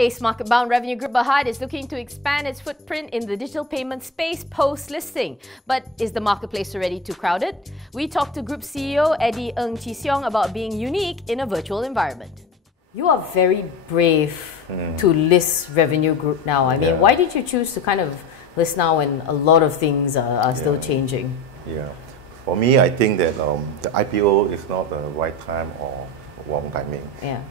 Ace Market-bound Revenue Group Bhd is looking to expand its footprint in the digital payment space post-listing. But is the marketplace already too crowded? We talked to Group CEO Eddie Siong about being unique in a virtual environment. You are very brave to list Revenue Group now. I mean, why did you choose to kind of list now when a lot of things are still changing? Yeah, for me, I think that the IPO is not the right time or wrong timing.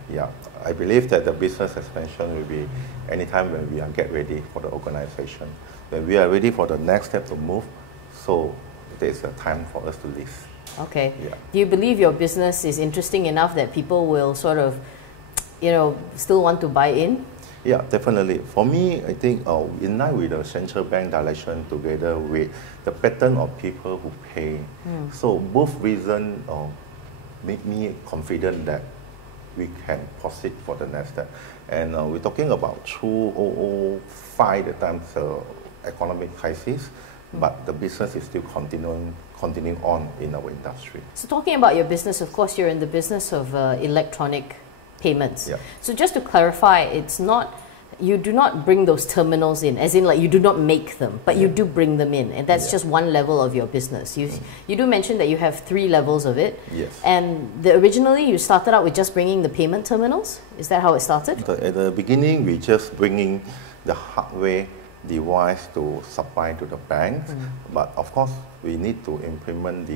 Yeah, I believe that the business expansion will be anytime when we are get ready for the organization. When we are ready for the next step to move, so there's a time for us to list. Okay. Yeah. Do you believe your business is interesting enough that people will sort of, still want to buy in? Yeah, definitely. For me, I think in line with the central bank direction together with the pattern of people who pay. So both reasons make me confident that we can proceed for the next step. And we're talking about 2005, the time economic crisis, but the business is still continuing on in our industry. So talking about your business, of course, you're in the business of electronic payments. Yeah. So just to clarify, it's not, you do not bring those terminals in, as in like you do not make them, but you do bring them in, and that's just one level of your business. You do mention that you have 3 levels of it. Yes. And originally you started out with just bringing the payment terminals? Is that how it started? At the beginning, we just bringing the hardware device to supply to the banks, but of course we need to implement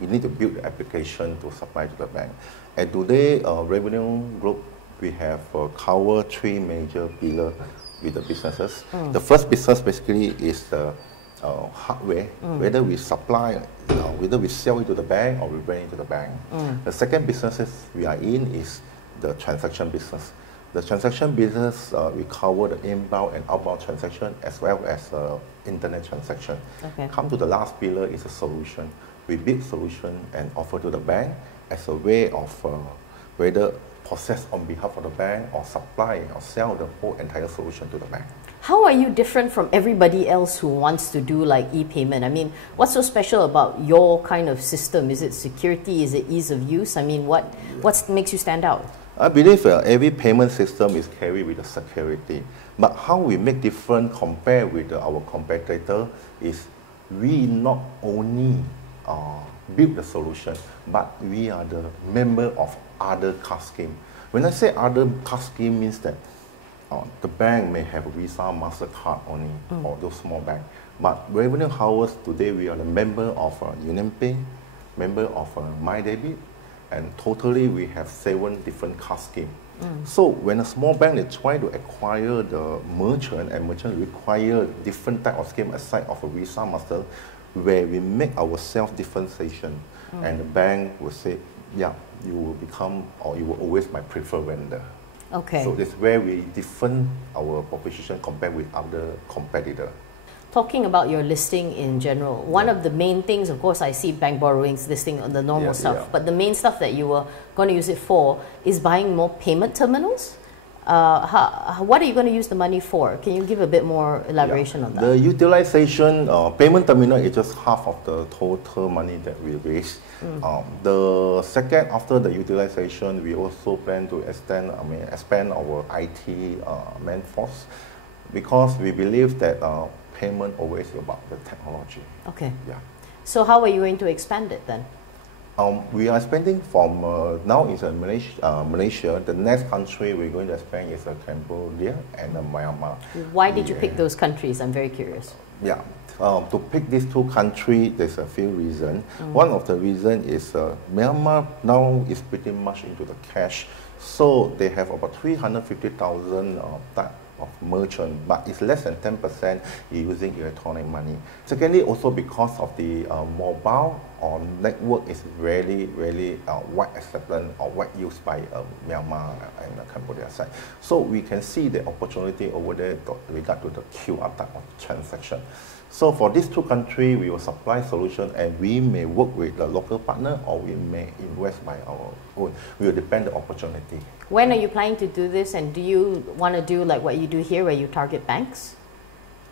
we need to build the application to supply to the bank. And today, Revenue Group, we have covered 3 major pillars with the businesses. The first business basically is the hardware, whether we supply, whether we sell it to the bank or we bring it to the bank. The second businesses we are in is the transaction business. The transaction business, we cover the inbound and outbound transaction as well as internet transaction. Okay. Come to the last pillar is a solution. We build solution and offer to the bank as a way of whether process on behalf of the bank or supply or sell the whole entire solution to the bank. How are you different from everybody else who wants to do like e-payment? I mean, what's so special about your kind of system? Is it security? Is it ease of use? I mean, what makes you stand out? I believe every payment system is carried with the security. But how we make different compared with our competitor is we not only build the solution, but we are the member of other card scheme. When I say other card scheme means that the bank may have Visa, MasterCard only, or those small banks. But Revenue House today we are the member of UnionPay, member of MyDebit, and totally we have 7 different card schemes. So when a small bank they try to acquire the merchant, and merchant require different type of scheme aside of a Visa, Master, where we make our self-differentiation, and the bank will say, yeah, you will become, or you will always my preferred vendor. Okay. So that's where we different our proposition compared with other competitor. Talking about your listing in general, one of the main things, of course, I see bank borrowings listing on the normal stuff, but the main stuff that you were going to use it for is buying more payment terminals. What are you going to use the money for? Can you give a bit more elaboration on that? The utilization, payment terminal is just half of the total money that we raise. The second, after the utilization, we also plan to expand our IT manforce, because we believe that payment always about the technology. Okay. Yeah. So how are you going to expand it then? We are expanding from now is Malaysia. The next country we're going to expand is Cambodia and Myanmar. Why did you pick those countries? I'm very curious. Yeah, to pick these 2 countries, there's a few reasons. One of the reasons is Myanmar now is pretty much into the cash, so they have about 350,000 type of merchant, but it's less than 10% using electronic money. Secondly, also because of the mobile or network is really wide acceptance or wide used by Myanmar and Cambodia side. So we can see the opportunity over there regard to the QR type of transaction. So for these 2 countries, we will supply solution, and we may work with the local partner or we may invest by our own. We will depend on the opportunity. When are you planning to do this, and do you want to do like what you do here where you target banks?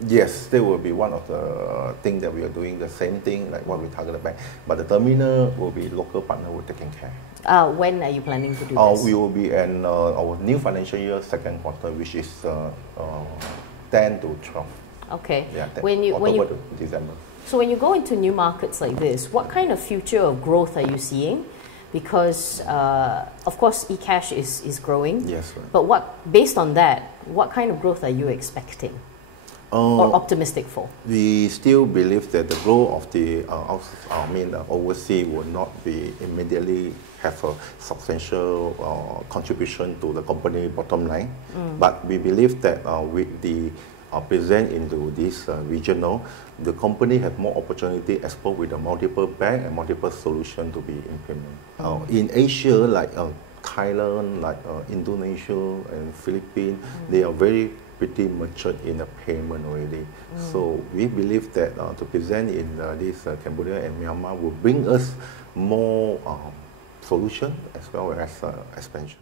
Yes, there will be one of the things that we are doing, the same thing like what we target the bank, but the terminal will be local partner will taking care. When are you planning to do this? We will be in our new financial year, second quarter, which is 10 to 12. Okay. Yeah, October to December. So when you go into new markets like this, what kind of future of growth are you seeing? Because, of course, eCash is growing. Yes, right. But based on that, what kind of growth are you expecting or optimistic for? We still believe that the growth of the overseas will not be immediately have a substantial contribution to the company bottom line. But we believe that with the present into this regional, the company have more opportunity explore with the multiple bank and multiple solution to be implemented. In Asia, like Thailand, like Indonesia and Philippines, they are very pretty matured in the payment already. So we believe that to present in this Cambodia and Myanmar will bring us more solution as well as expansion.